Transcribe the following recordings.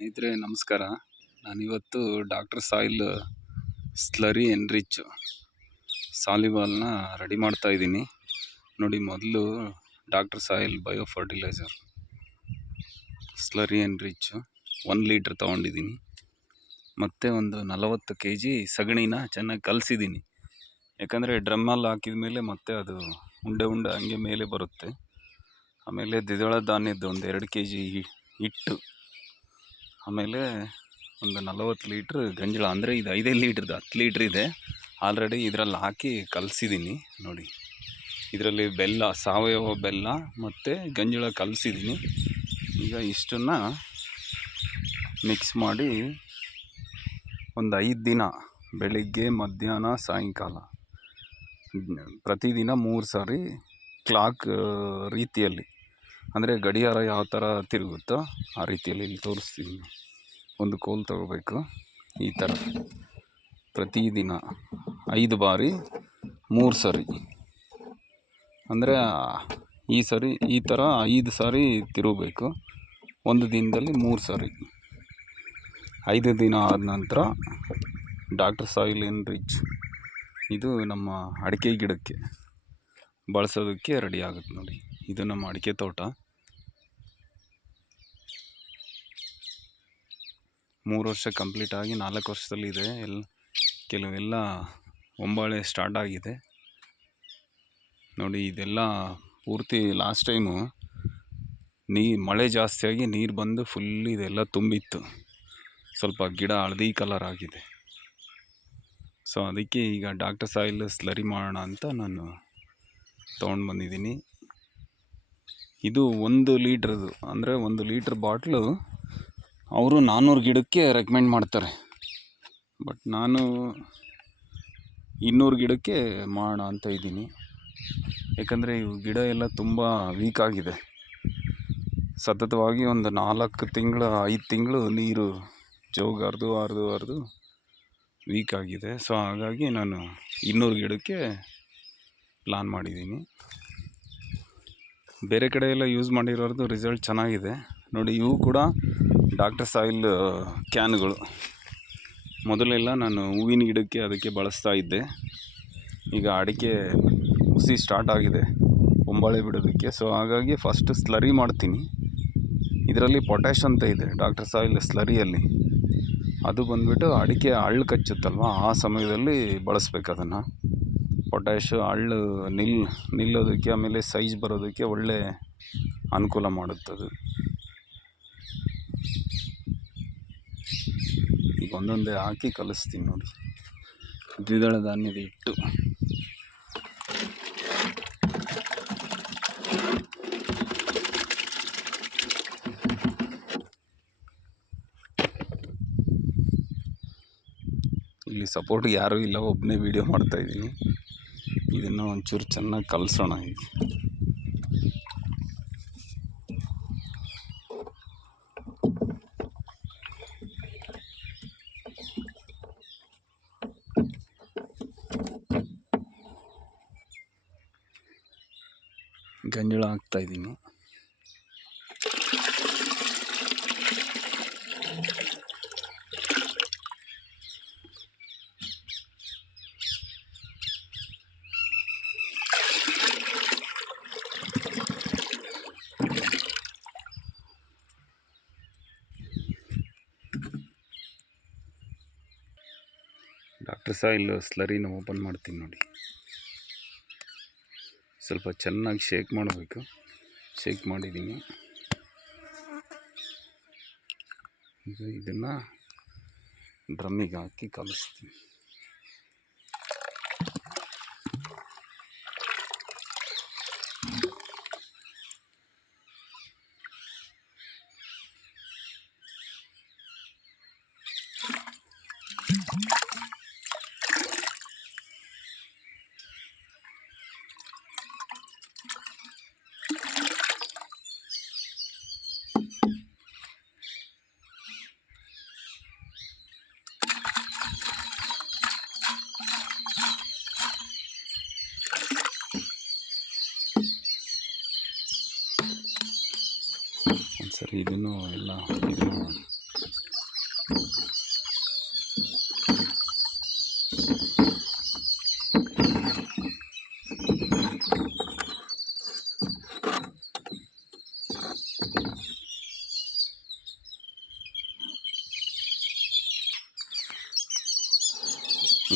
ಸ್ನೇಹಿತರೆ ನಮಸ್ಕಾರ. ನಾನಿವತ್ತು ಡಾಕ್ಟರ್ ಸಾಯಿಲ್ ಸ್ಲರಿ ಎನ್ರಿಚ್ ಸಾಲಿಬಾಲ್ನ ರೆಡಿ ಮಾಡ್ತಾ ಇದ್ದೀನಿ ನೋಡಿ. ಮೊದಲು doctor soil bio fertiliser slurry enrich 1 litre ತೊಗೊಂಡಿದ್ದೀನಿ. ಮತ್ತು ಒಂದು 40 kg ಸಗಣಿನ ಚೆನ್ನಾಗಿ ಕಲಸಿದ್ದೀನಿ. ಯಾಕಂದರೆ ಡ್ರಮ್ಮಲ್ಲಿ ಹಾಕಿದ ಮೇಲೆ ಮತ್ತೆ ಅದು ಉಂಡೆ ಉಂಡೆ ಹಂಗೆ ಮೇಲೆ ಬರುತ್ತೆ. ಆಮೇಲೆ ದ್ವಿದಳ ಧಾನ್ಯದ್ದು ಒಂದು 2 kg ಹಿಟ್ಟು, ಆಮೇಲೆ ಒಂದು 40 ಲೀಟ್ರ್ ಗಂಜಳ. ಅಂದರೆ ಇದು 5 ಲೀಟ್ರದ್ದು 10 ಲೀಟ್ರ್ ಇದೆ ಆಲ್ರೆಡಿ. ಇದರಲ್ಲಿ ಹಾಕಿ ಕಲಸಿದ್ದೀನಿ ನೋಡಿ. ಇದರಲ್ಲಿ ಬೆಲ್ಲ, ಸಾವಯವ ಬೆಲ್ಲ ಮತ್ತು ಗಂಜಳ ಕಲಸಿದ್ದೀನಿ. ಈಗ ಇಷ್ಟನ್ನು ಮಿಕ್ಸ್ ಮಾಡಿ ಒಂದು 5 ದಿನ ಬೆಳಿಗ್ಗೆ, ಮಧ್ಯಾಹ್ನ, ಸಾಯಂಕಾಲ ಪ್ರತಿದಿನ 3 ಸಾರಿ ಕ್ಲಾಕ್ ರೀತಿಯಲ್ಲಿ, ಅಂದರೆ ಗಡಿಯಾರ ಯಾವ ಥರ ತಿರುಗುತ್ತೋ ಆ ರೀತಿಯಲ್ಲಿ ಇಲ್ಲಿ ತೋರಿಸ್ತೀನಿ. ಒಂದು ಕೋಲ್ ತಗೋಬೇಕು. ಈ ಥರ ಪ್ರತಿದಿನ 5 ಬಾರಿ 3 ಸರಿ, ಅಂದರೆ ಈ ಸರಿ ಈ ಥರ 5 ಸಾರಿ ತಿರುಗಬೇಕು. ಒಂದು ದಿನದಲ್ಲಿ 3 ಸಾರಿ. 5 ದಿನ ಆದ ನಂತರ ಡಾಕ್ಟರ್ ಸಾಯಿಲ್ ಎನ್ರಿಚ್ ಇದು ನಮ್ಮ ಅಡಿಕೆ ಗಿಡಕ್ಕೆ ಬಳಸೋದಕ್ಕೆ ರೆಡಿ ಆಗುತ್ತೆ ನೋಡಿ. ಇದು ನಮ್ಮ ಅಡಿಕೆ ತೋಟ. 3 ವರ್ಷ ಕಂಪ್ಲೀಟ್ ಆಗಿ 4 ವರ್ಷದಲ್ಲಿದೆ. ಕೆಲವೆಲ್ಲ ಒಂಬಾಳೆ ಸ್ಟಾರ್ಟ್ ಆಗಿದೆ ನೋಡಿ. ಇದೆಲ್ಲ ಪೂರ್ತಿ ಲಾಸ್ಟ್ ಟೈಮು ಮಳೆ ಜಾಸ್ತಿಯಾಗಿ ನೀರು ಬಂದು ಫುಲ್ ಇದೆಲ್ಲ ತುಂಬಿತ್ತು. ಸ್ವಲ್ಪ ಗಿಡ ಹಳದಿ ಕಲರ್ ಆಗಿದೆ. ಸೊ ಅದಕ್ಕೆ ಈಗ ಡಾಕ್ಟರ್ ಸಾಯಿಲ್ ಸ್ಲರಿ ಮಾಡೋಣ ಅಂತ ನಾನು ತೊಗೊಂಡು ಬಂದಿದ್ದೀನಿ. ಇದು 1 ಲೀಟ್ರದು, ಅಂದರೆ 1 ಲೀಟ್ರ್ ಬಾಟ್ಲು ಅವರು 400 ಗಿಡಕ್ಕೆ ರೆಕಮೆಂಡ್ ಮಾಡ್ತಾರೆ. ಬಟ್ ನಾನು 200 ಗಿಡಕ್ಕೆ ಮಾಡೋಣ ಅಂತ ಇದ್ದೀನಿ. ಯಾಕಂದರೆ ಇವು ಗಿಡ ಎಲ್ಲ ತುಂಬ ವೀಕ್ ಆಗಿದೆ. ಸತತವಾಗಿ ಒಂದು 4 ತಿಂಗಳು 5 ತಿಂಗಳು ನೀರು ಜೋಗ ಹರಿದು ವೀಕ್ ಆಗಿದೆ. ಸೊ ಹಾಗಾಗಿ ನಾನು 200 ಗಿಡಕ್ಕೆ ಪ್ಲಾನ್ ಮಾಡಿದ್ದೀನಿ. ಬೇರೆ ಕಡೆ ಎಲ್ಲ ಯೂಸ್ ಮಾಡಿರೋದು ರಿಸಲ್ಟ್ ಚೆನ್ನಾಗಿದೆ ನೋಡಿ. ಇವು ಕೂಡ ಡಾಕ್ಟರ್ ಸಾಯಿಲ್ ಕ್ಯಾನ್ಗಳು. ಮೊದಲೆಲ್ಲ ನಾನು ಹೂವಿನ ಗಿಡಕ್ಕೆ ಅದಕ್ಕೆ ಬಳಸ್ತಾ ಇದ್ದೆ. ಈಗ ಅಡಿಕೆ ಹುಸಿ ಸ್ಟಾರ್ಟ್ ಆಗಿದೆ ಒಂಬಾಳೆ ಬಿಡೋದಕ್ಕೆ. ಸೊ ಹಾಗಾಗಿ ಫಸ್ಟ್ ಸ್ಲರಿ ಮಾಡ್ತೀನಿ. ಇದರಲ್ಲಿ ಪೊಟ್ಯಾಶ್ ಅಂತ ಇದೆ ಡಾಕ್ಟರ್ ಸಾಯಿಲ್ ಸ್ಲರಿಯಲ್ಲಿ. ಅದು ಬಂದುಬಿಟ್ಟು ಅಡಿಕೆ ಹಳ್ಳು ಕಚ್ಚುತ್ತಲ್ವ, ಆ ಸಮಯದಲ್ಲಿ ಬಳಸ್ಬೇಕು ಅದನ್ನು. ಪೊಟ್ಯಾಶು ಹಳ್ಳು ನಿಲ್ಲೋದಕ್ಕೆ, ಆಮೇಲೆ ಸೈಜ್ ಬರೋದಕ್ಕೆ ಒಳ್ಳೆ ಅನುಕೂಲ ಮಾಡುತ್ತದು. ಈಗ ಒಂದೊಂದೇ ಹಾಕಿ ಕಲಿಸ್ತೀನಿ ನೋಡಿ. ದ್ವಿದಳ ಧಾನ್ಯದ ಹಿಟ್ಟು, ಇಲ್ಲಿ ಸಪೋರ್ಟ್ ಯಾರೂ ಇಲ್ಲ, ಒಬ್ಬನೇ ವೀಡಿಯೋ ಮಾಡ್ತಾಯಿದ್ದೀನಿ. ಇದನ್ನು ಒಂಚೂರು ಚೆನ್ನಾಗಿ ಕಲಸೋಣ. ಈಗ ಗಂಜಳ ಹಾಕ್ತಾಯಿದ್ದೀನಿ. ಡಾಕ್ಟರ್ ಸಾಯಿಲ್ ಸ್ಲರಿನ ಓಪನ್ ಮಾಡ್ತೀನಿ ನೋಡಿ. ಸ್ವಲ್ಪ ಚೆನ್ನಾಗಿ ಶೇಕ್ ಮಾಡಬೇಕು. ಶೇಕ್ ಮಾಡಿದ್ದೀನಿ. ಈಗ ಇದನ್ನು ಡ್ರಮ್ಮಿಗೆ ಹಾಕಿ ಕಲಿಸ್ತೀನಿ. ಸರಿ, ಇದನ್ನು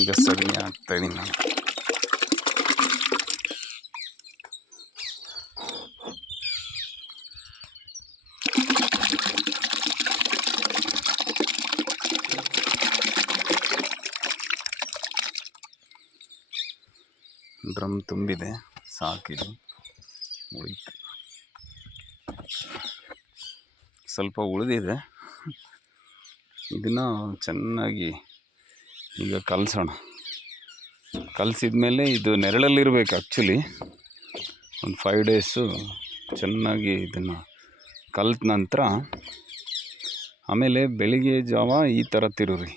ಈಗ ಸಗಣಿ ಹಾಕ್ತಾಯಿದ್ದೀನಿ ನಾನು. ಡ್ರಮ್ ತುಂಬಿದೆ, ಸಾಕಿದು ಉಳಿತು. ಸ್ವಲ್ಪ ಉಳಿದಿದೆ, ಇದನ್ನು ಚೆನ್ನಾಗಿ ಈಗ ಕಲಸೋಣ. ಕಲಸಿದ ಮೇಲೆ ಇದು ನೆರಳಲ್ಲಿರಬೇಕು ಆ್ಯಕ್ಚುಲಿ. ಒಂದು 5 ಡೇಸು ಚೆನ್ನಾಗಿ ಇದನ್ನು ಕಲ್ತ ನಂತರ ಆಮೇಲೆ ಬೆಳಿಗ್ಗೆ ಜಾವ ಈ ಥರ ತಿರುರಿ,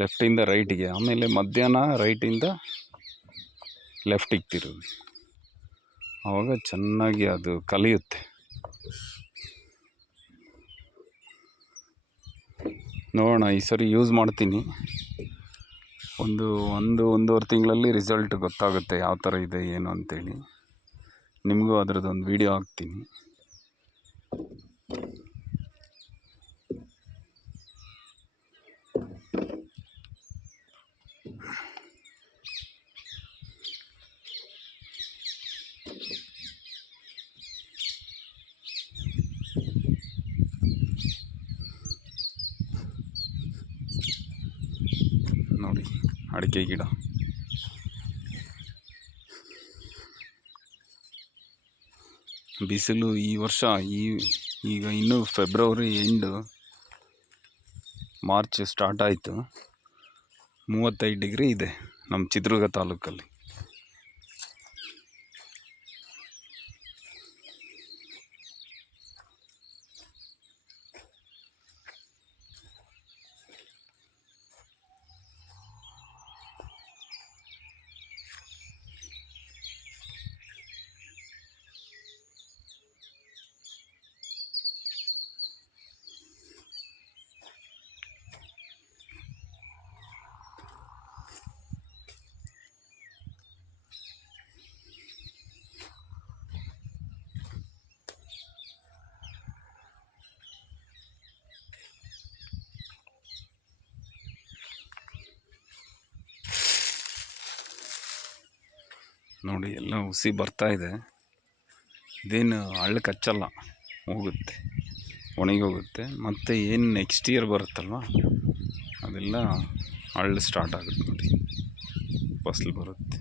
ಲೆಫ್ಟಿಂದ ರೈಟಿಗೆ, ಆಮೇಲೆ ಮಧ್ಯಾಹ್ನ ರೈಟಿಂದ ಲೆಫ್ಟಿಗೆ ತಿರುವಿ. ಆವಾಗ ಚೆನ್ನಾಗಿ ಅದು ಕಲಿಯುತ್ತೆ. ನೋಡೋಣ, ಈ ಸರಿ ಯೂಸ್ ಮಾಡ್ತೀನಿ. ಒಂದೂವರೆ ತಿಂಗಳಲ್ಲಿ ರಿಸಲ್ಟ್ ಗೊತ್ತಾಗುತ್ತೆ ಯಾವ ಥರ ಇದೆ ಏನು ಅಂತೇಳಿ. ನಿಮಗೂ ಅದರದ್ದೊಂದು ವಿಡಿಯೋ ಹಾಕ್ತೀನಿ. ನೋಡಿ, ಅಡಿಕೆ ಗಿಡ ಬಿಸಿಲು ಈ ವರ್ಷ ಈಗ ಇನ್ನೂ ಫೆಬ್ರವರಿ ಎಂಡು, ಮಾರ್ಚ್ ಸ್ಟಾರ್ಟ್ ಆಯಿತು. 35 ಡಿಗ್ರಿ ಇದೆ ನಮ್ಮ ಚಿತ್ರದುರ್ಗ ತಾಲೂಕಲ್ಲಿ. ನೋಡಿ, ಎಲ್ಲ ಹುಸಿ ಬರ್ತಾ ಇದೆ. ಇದೇನು ಹಳ್ಳಕ್ಕೆ ಹಚ್ಚಲ್ಲ, ಹೋಗುತ್ತೆ, ಒಣಗಿ ಹೋಗುತ್ತೆ. ಮತ್ತು ಏನು ನೆಕ್ಸ್ಟ್ ಇಯರ್ ಬರುತ್ತಲ್ವ, ಅದೆಲ್ಲ ಹಳ್ಳು ಸ್ಟಾರ್ಟ್ ಆಗುತ್ತೆ. ನೋಡಿ, ಫಸಲು ಬರುತ್ತೆ.